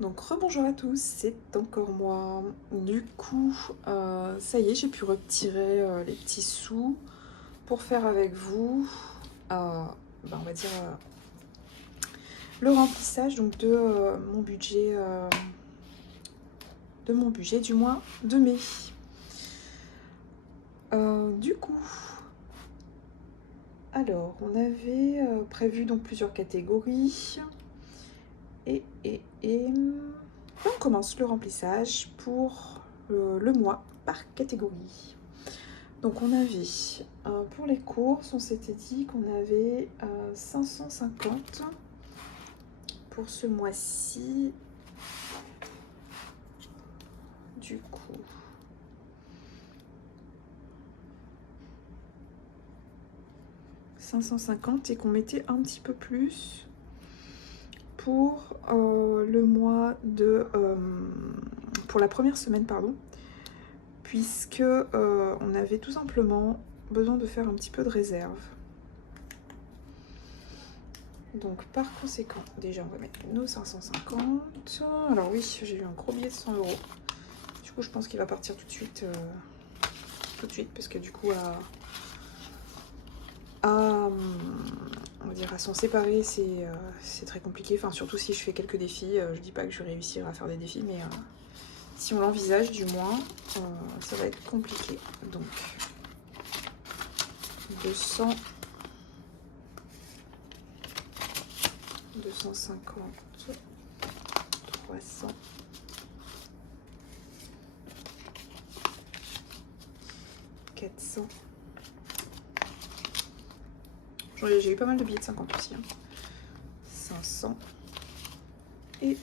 Donc rebonjour à tous, c'est encore moi. Du coup, ça y est, j'ai pu retirer les petits sous pour faire avec vous, on va dire, le remplissage donc de mon budget du mois de mai. Du coup, alors on avait prévu donc plusieurs catégories et on commence le remplissage pour le mois par catégorie. Donc on avait, pour les courses, on s'était dit qu'on avait 550 pour ce mois-ci. Du coup, « 550 et qu'on mettait un petit peu plus pour le mois de... pour la première semaine, pardon, puisque on avait tout simplement besoin de faire un petit peu de réserve. Donc par conséquent, déjà on va mettre nos 550. Alors oui, j'ai eu un gros billet de 100 €. Du coup je pense qu'il va partir tout de suite, parce que du coup on va dire à s'en séparer c'est très compliqué. Enfin surtout si je fais quelques défis, je dis pas que je vais réussir à faire des défis, mais si on l'envisage du moins, ça va être compliqué. Donc 200, 250, 300, 400. J'ai eu pas mal de billets de 50 aussi. 500 et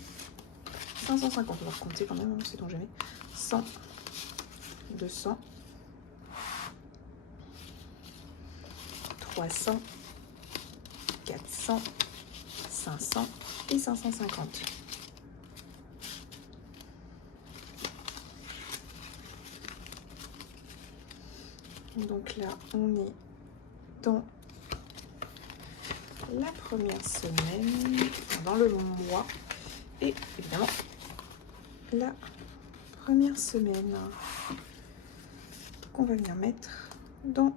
550. On va compter quand même, on sait donc jamais. 100, 200, 300, 400, 500 et 550. Donc là, on est dans la première semaine, dans le mois, et évidemment, la première semaine qu'on va venir mettre dans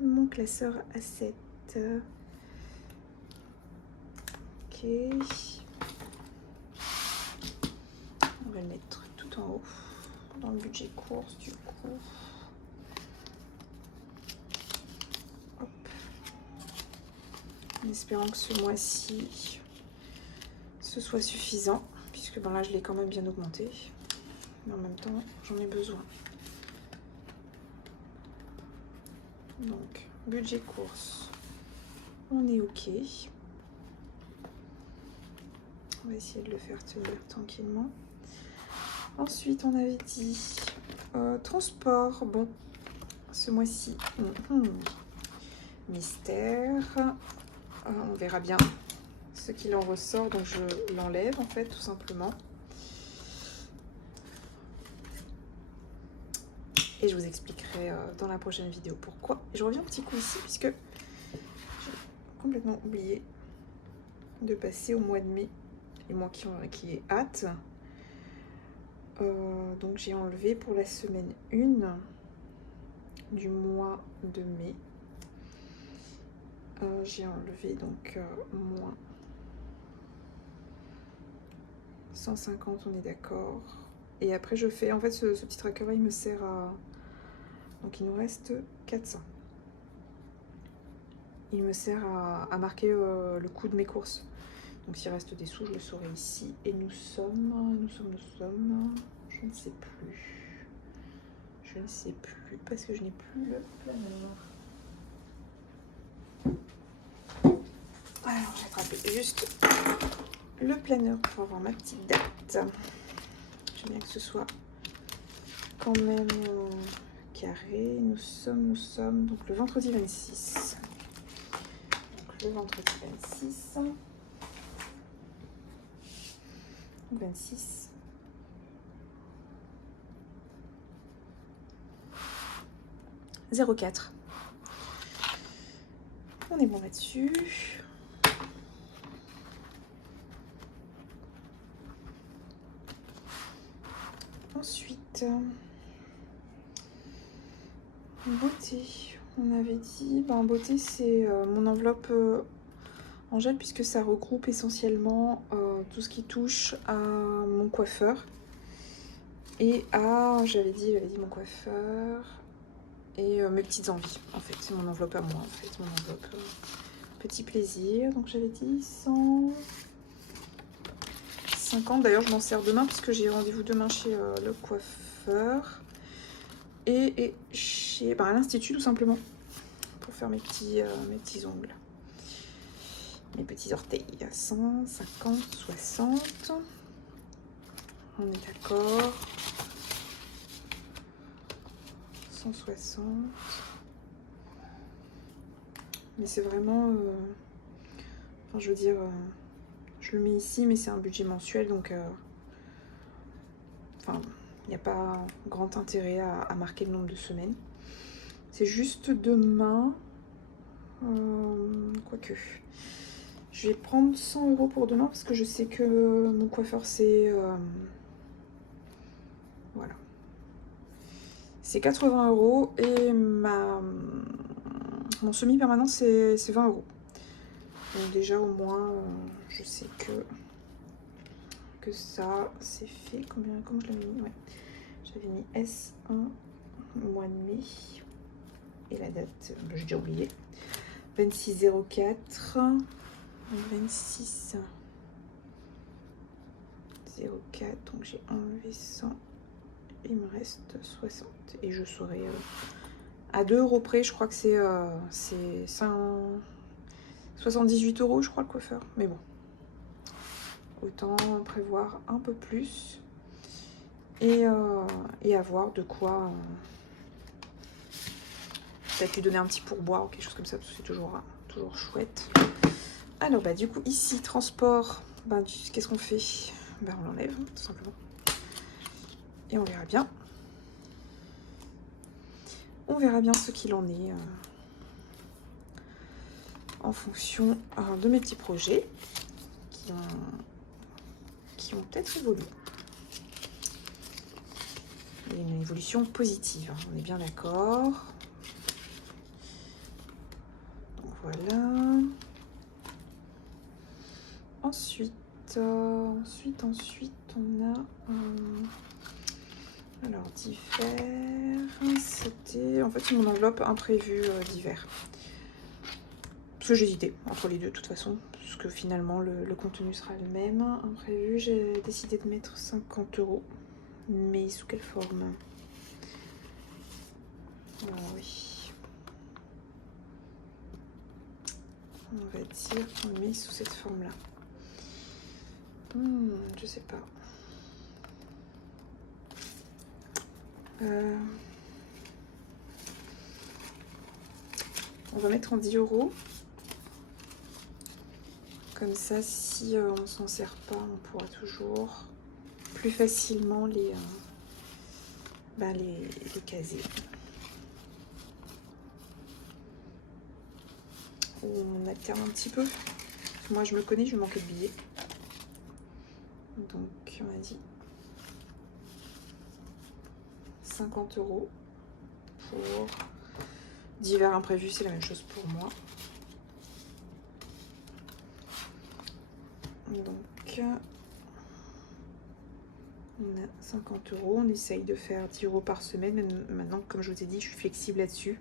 mon classeur A7. Ok. On va le mettre tout en haut, dans le budget course du coup. Hop. En espérant que ce mois-ci, ce soit suffisant, puisque ben là je l'ai quand même bien augmenté. Mais en même temps, j'en ai besoin. Donc, budget course, on est ok. On va essayer de le faire tenir tranquillement. Ensuite, on avait dit transport. Bon, ce mois-ci, mystère. On verra bien ce qu'il en ressort, donc je l'enlève en fait, tout simplement. Et je vous expliquerai dans la prochaine vidéo pourquoi. Et je reviens un petit coup ici, puisque j'ai complètement oublié de passer au mois de mai, les mois qui est hâte. Donc j'ai enlevé pour la semaine 1 du mois de mai. J'ai enlevé donc moins 150, on est d'accord. Et après je fais, en fait ce petit tracker là il me sert à... Donc il nous reste 400. Il me sert à marquer le coût de mes courses. Donc s'il reste des sous, je le saurai ici. Et nous sommes... Je ne sais plus. Je ne sais plus parce que je n'ai plus le planeur. Alors j'ai attrapé juste le planeur pour avoir ma petite date. J'aime bien que ce soit quand même carré. Nous sommes donc le vendredi 26. Donc le vendredi 26. 26. « 04. On est bon là-dessus. beauté. On avait dit, en beauté, c'est mon enveloppe en gel, puisque ça regroupe essentiellement tout ce qui touche à mon coiffeur et à, j'avais dit mon coiffeur et mes petites envies. En fait, c'est mon enveloppe à moi. En fait, mon enveloppe petit plaisir. Donc j'avais dit 150. D'ailleurs, je m'en sers demain puisque j'ai rendez-vous demain chez le coiffeur et chez à l'institut tout simplement pour faire mes petits ongles. Mes petits orteils, 150, 60, on est d'accord, 160, mais c'est vraiment, enfin je veux dire, je le mets ici, mais c'est un budget mensuel, donc enfin, il n'y a pas grand intérêt à marquer le nombre de semaines. C'est juste demain, quoique... Je vais prendre 100 € pour demain parce que je sais que mon coiffeur c'est voilà, c'est 80 € et mon semi-permanent c'est 20 €. Donc déjà au moins je sais que ça c'est fait. Comment je l'avais mis? Ouais, j'avais mis S1 mois de mai et la date j'ai déjà oublié, 26/04. 26/04, donc j'ai enlevé 100, il me reste 60 et je serai à 2 € près, je crois que c'est 78 € je crois le coiffeur, mais bon, autant prévoir un peu plus et avoir de quoi peut-être lui donner un petit pourboire ou quelque chose comme ça, parce que c'est toujours chouette. Alors du coup ici transport, qu'est-ce qu'on fait? On l'enlève tout simplement et on verra bien. On verra bien ce qu'il en est en fonction de mes petits projets qui ont peut-être évolué. Et une évolution positive, on est bien d'accord. Donc voilà. Ensuite, on a alors d'hiver, c'était en fait mon enveloppe imprévue d'hiver. Parce que j'hésitais entre les deux de toute façon, parce que finalement le contenu sera le même. Imprévu, j'ai décidé de mettre 50 €, mais sous quelle forme? Oui. On va dire qu'on le met sous cette forme-là. Je sais pas. On va mettre en 10 €. Comme ça, si on s'en sert pas, on pourra toujours plus facilement les caser. On alterne un petit peu. Moi, je me connais, je vais manquer de billets. Donc, on a dit 50 € pour divers imprévus, c'est la même chose pour moi. Donc, on a 50 €. On essaye de faire 10 € par semaine. Maintenant, comme je vous ai dit, je suis flexible là-dessus.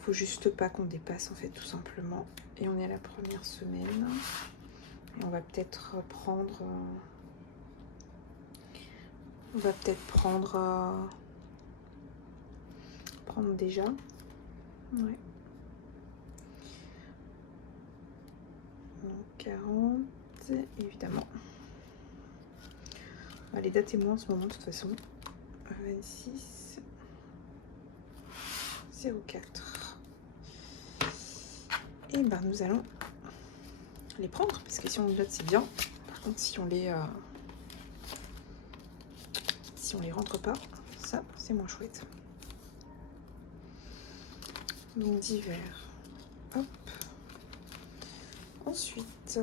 Faut juste pas qu'on dépasse, en fait, tout simplement. Et on est à la première semaine. Et on va peut-être prendre... prendre déjà. Ouais. Donc 40, évidemment. Les dates et moi en ce moment de toute façon. 26 04. Et nous allons les prendre, parce que si on les note c'est bien. Par contre si on les rentre pas, ça c'est moins chouette. Donc d'hiver. Hop. Ensuite,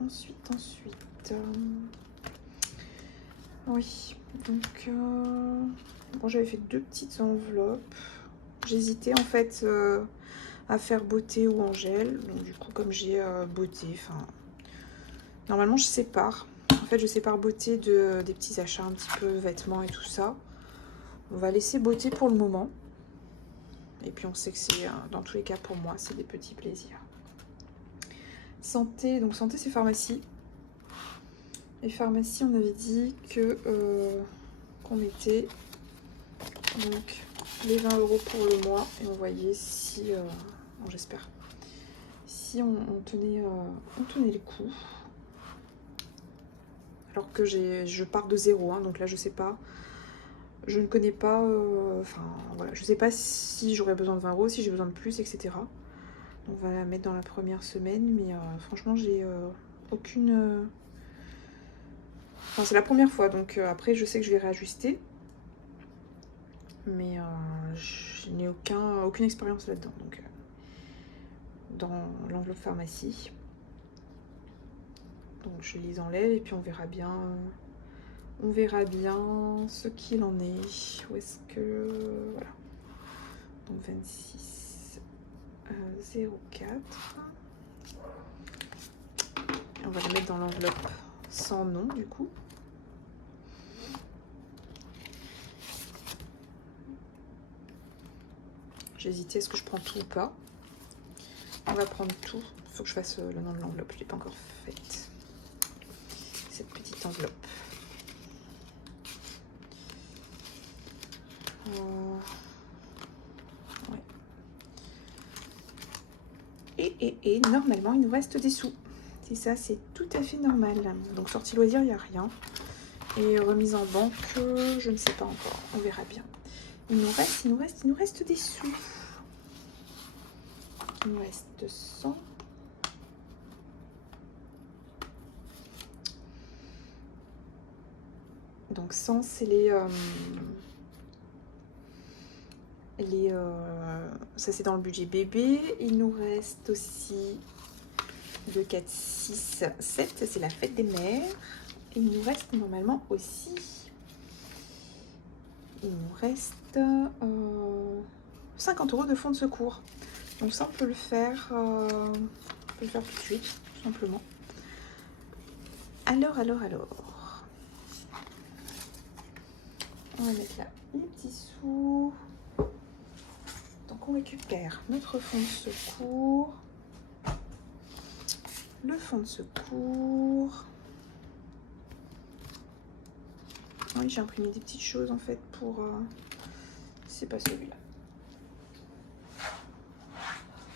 on Ensuite. Oui, donc bon, j'avais fait 2 petites enveloppes. J'hésitais en fait à faire beauté ou Angèle. Donc du coup, comme j'ai beauté, enfin normalement je sépare. En fait, je sépare beauté des petits achats un petit peu vêtements et tout ça. On va laisser beauté pour le moment. Et puis on sait que c'est, dans tous les cas pour moi, c'est des petits plaisirs. Santé, donc santé c'est pharmacie. Et pharmacie, on avait dit que qu'on mettait donc les 20 € pour le mois. Et on voyait si, bon, j'espère, si on tenait le coup. Alors que je pars de zéro, hein, donc là je sais pas. Je ne connais pas, enfin voilà, je sais pas si j'aurais besoin de 20 €, si j'ai besoin de plus, etc. On va la mettre dans la première semaine, mais franchement j'ai aucune... Enfin c'est la première fois, donc après je sais que je vais réajuster. Mais je n'ai aucune expérience là-dedans, donc dans l'enveloppe pharmacie. Donc je les enlève et puis on verra bien ce qu'il en est. Où est-ce que... Voilà. Donc 26 04. Et on va la mettre dans l'enveloppe sans nom du coup. J'hésitais, est-ce que je prends tout ou pas? On va prendre tout. Il faut que je fasse le nom de l'enveloppe, je ne l'ai pas encore faite. Cette petite enveloppe. Ouais. Et normalement, il nous reste des sous. Et ça, c'est tout à fait normal. Donc, sortie loisir, il n'y a rien. Et remise en banque, je ne sais pas encore. On verra bien. Il nous reste des sous. Il nous reste 100. Donc 100, c'est ça c'est dans le budget bébé. Il nous reste aussi 2, 4, 6, 7, c'est la fête des mères. Et il nous reste normalement aussi, il nous reste 50 € de fonds de secours. Donc ça on peut le faire, tout de suite, tout simplement. Alors. On va mettre là les petits sous. Donc on récupère notre fonds de secours. Le fonds de secours. Oui, j'ai imprimé des petites choses en fait pour... c'est pas celui-là.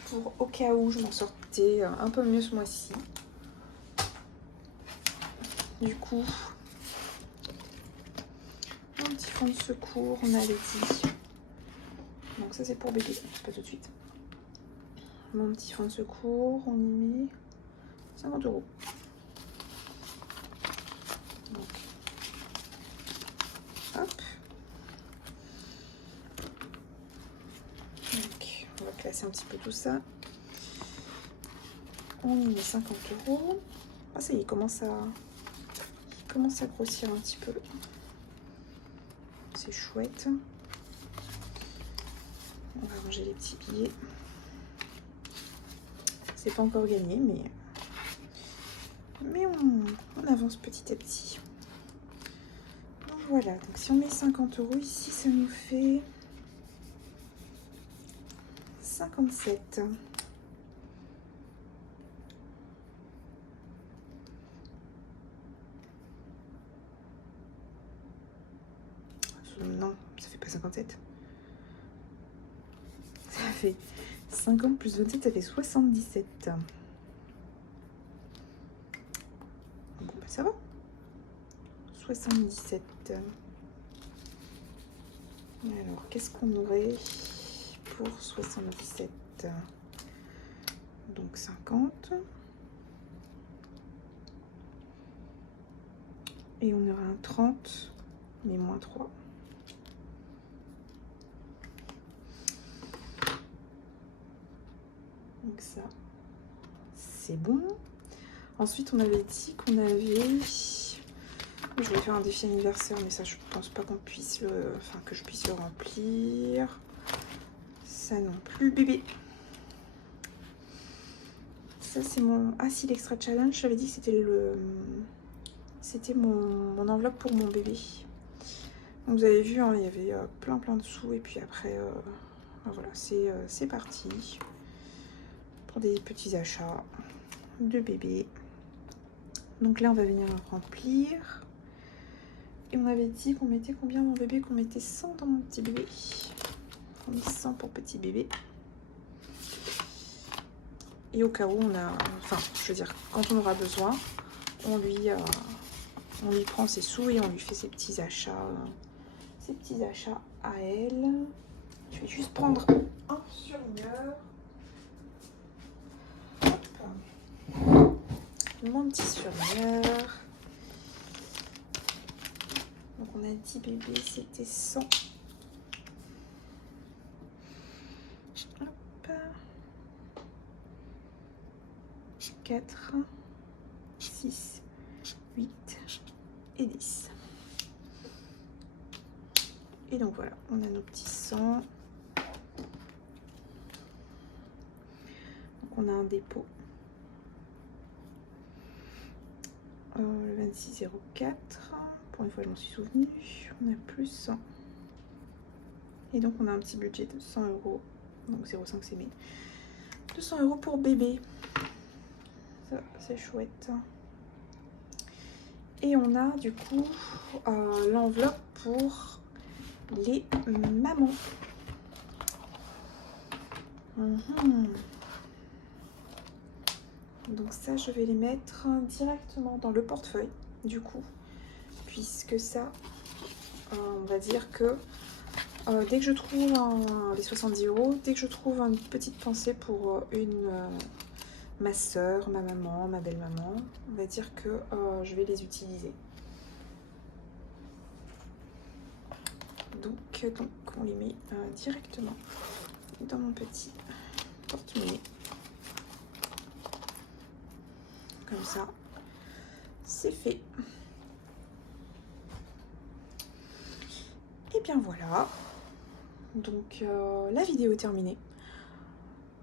Pour au cas où je m'en sortais un peu mieux ce mois-ci. Du coup, un petit fonds de secours, on avait dit. Donc ça c'est pour bébé, c'est pas tout de suite. Mon petit fonds de secours, on y met 50 €. Donc, hop. Donc, on va classer un petit peu tout ça. On y met 50 €. Ah ça y est, il commence à grossir un petit peu. C'est chouette. On va ranger les petits billets. C'est pas encore gagné, mais on avance petit à petit. Donc voilà, donc si on met 50 € ici, ça nous fait 57. Non, ça fait pas 57. Ça fait 50 plus 27, ça fait 77. Bon, bah ça va. 77. Alors, qu'est-ce qu'on aurait pour 77? Donc 50. Et on aura un 30, mais moins 3. Donc ça, c'est bon. Ensuite, on avait dit qu'on avait... Je voulais faire un défi anniversaire, mais ça, je pense pas qu'on puisse le... Enfin, que je puisse le remplir. Ça non plus. Bébé. Ça, c'est mon... Ah si, l'extra challenge, j'avais dit que c'était le... C'était mon enveloppe pour mon bébé. Donc, vous avez vu, hein, il y avait plein de sous. Et puis après, voilà, c'est parti. Pour des petits achats de bébé. Donc là, on va venir remplir. Et on avait dit qu'on mettait combien mon bébé? Qu'on mettait 100 dans mon petit bébé. On met 100 pour petit bébé. Et au cas où on a... Enfin, je veux dire, quand on aura besoin, on lui prend ses sous et on lui fait ses petits achats à elle. Je vais juste prendre un surligneur. Hop. Mon petit surligneur. Donc on a dit bébé, c'était 100. Hop. 4, 6, 8 et 10. Et donc voilà, on a nos petits 100. Donc on a un dépôt. Le 26,04. Pour une fois, je m'en suis souvenue. On a plus 100. Et donc, on a un petit budget de 100 €. Donc, 0,5 c'est mes 200 € pour bébé. Ça, c'est chouette. Et on a du coup l'enveloppe pour les mamans. Donc ça, je vais les mettre directement dans le portefeuille, du coup. Puisque ça, on va dire que dès que je trouve les 70 €, dès que je trouve une petite pensée pour ma soeur, ma maman, ma belle-maman, on va dire que je vais les utiliser. Donc on les met directement dans mon petit porte-monnaie. Comme ça, c'est fait. Et bien voilà. Donc la vidéo est terminée.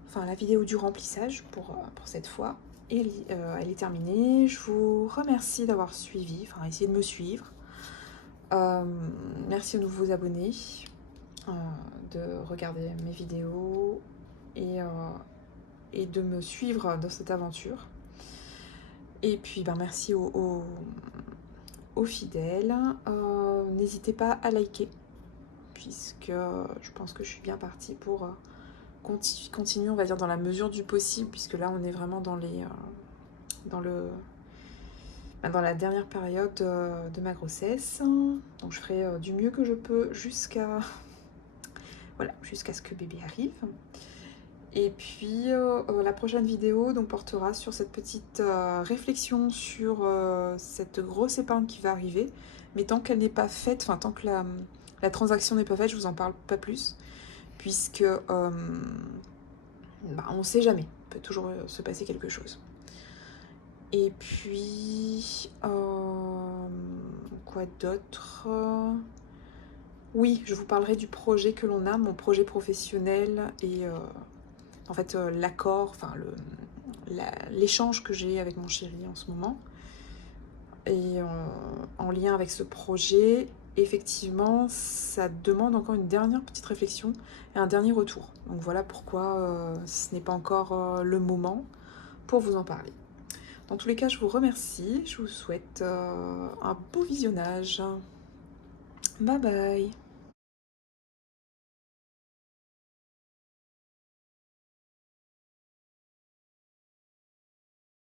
Enfin, la vidéo du remplissage pour cette fois. Et elle est terminée. Je vous remercie d'avoir suivi, enfin essayé de me suivre. Merci aux nouveaux abonnés de regarder mes vidéos et de me suivre dans cette aventure. Et puis merci aux fidèles. N'hésitez pas à liker, puisque je pense que je suis bien partie pour continuer, on va dire, dans la mesure du possible, puisque là on est vraiment dans la dernière période de ma grossesse. Donc je ferai du mieux que je peux jusqu'à ce que bébé arrive. Et puis la prochaine vidéo donc portera sur cette petite réflexion sur cette grosse épargne qui va arriver. Mais tant qu'elle n'est pas faite, enfin tant que la transaction n'est pas faite, je vous en parle pas plus. Puisque on ne sait jamais, il peut toujours se passer quelque chose. Et puis, quoi d'autre? Oui, je vous parlerai du projet que l'on a, mon projet professionnel et en fait l'accord, enfin l'échange que j'ai avec mon chéri en ce moment. Et en lien avec ce projet, effectivement, ça demande encore une dernière petite réflexion et un dernier retour. Donc voilà pourquoi ce n'est pas encore le moment pour vous en parler. Dans tous les cas, je vous remercie. Je vous souhaite un beau visionnage. Bye bye.